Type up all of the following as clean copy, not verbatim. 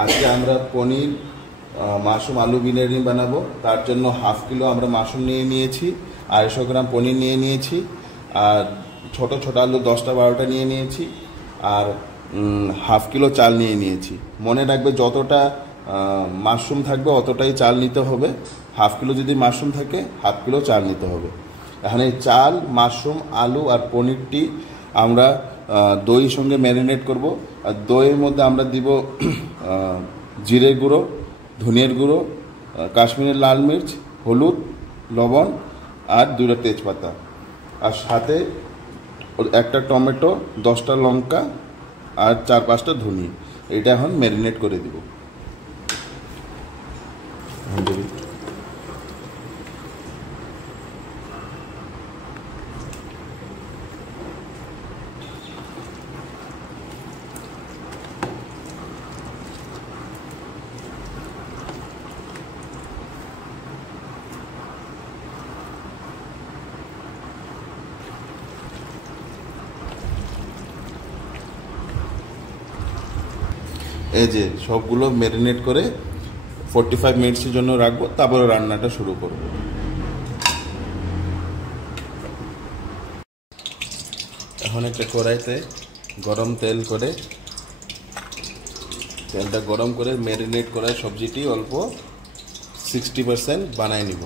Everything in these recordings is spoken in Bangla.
আজকে আমরা পনির মাশরুম আলু বিরিয়ানি বানাবো। তার জন্য হাফ কিলো আমরা মাশরুম নিয়ে নিয়েছি, 250 গ্রাম পনির নিয়ে নিয়েছি, আর ছোট ছোট আলু 10টা 12টা নিয়ে নিয়েছি, আর হাফ কিলো চাল নিয়ে নিয়েছি। মনে রাখবে যতটা মাশরুম থাকবে অতটাই চাল নিতে হবে। হাফ কিলো যদি মাশরুম থাকে হাফ কিলো চাল নিতে হবে। এখানে চাল, মাশরুম, আলু আর পনিরটি আমরা দইয়ের সঙ্গে ম্যারিনেট করব। আর দইয়ের মধ্যে আমরা দিব জিরে গুঁড়ো, ধনিয়ার গুঁড়ো, কাশ্মীরের লাল মির্চ, হলুদ, লবণ আর 2টা তেজপাতা, আর সাথে একটা টমেটো, 10টা লঙ্কা আর 4-5টা ধনিয়া। এটা এখন ম্যারিনেট করে দিব। এই যে সবগুলো ম্যারিনেট করে 45 মিনিটসের জন্য রাখবো, তারপরে রান্নাটা শুরু করব। এখন একটা কড়াইতে গরম তেল করে, তেলটা গরম করে ম্যারিনেট করা সবজিটি অল্প 60% বানায় নিব।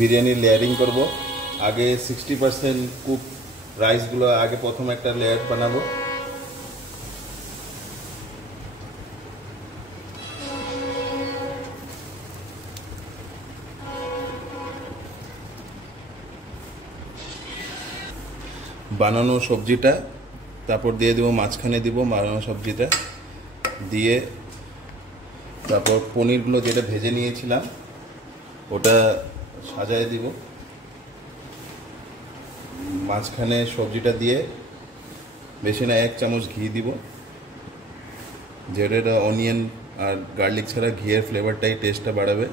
বিরিয়ানি লেয়ারিং করব। আগে 60% কুক রাইসগুলো আগে প্রথম একটা লেয়ার বানাবো। বানানো সবজিটা তারপর দিয়ে দেবো, মাঝখানে দিব বানানো সবজিটা দিয়ে, তারপর পনিরগুলো যেটা ভেজে নিয়েছিলাম ওটা সাজায় দিব। মাঝখানে সবজিটা দিয়ে বেশি না 1 চামচ ঘি দিব, যেটা অনিয়ন আর গার্লিক ছাড়া ঘিয়ের ফ্লেভারটাই টেস্টটা বাড়াবে।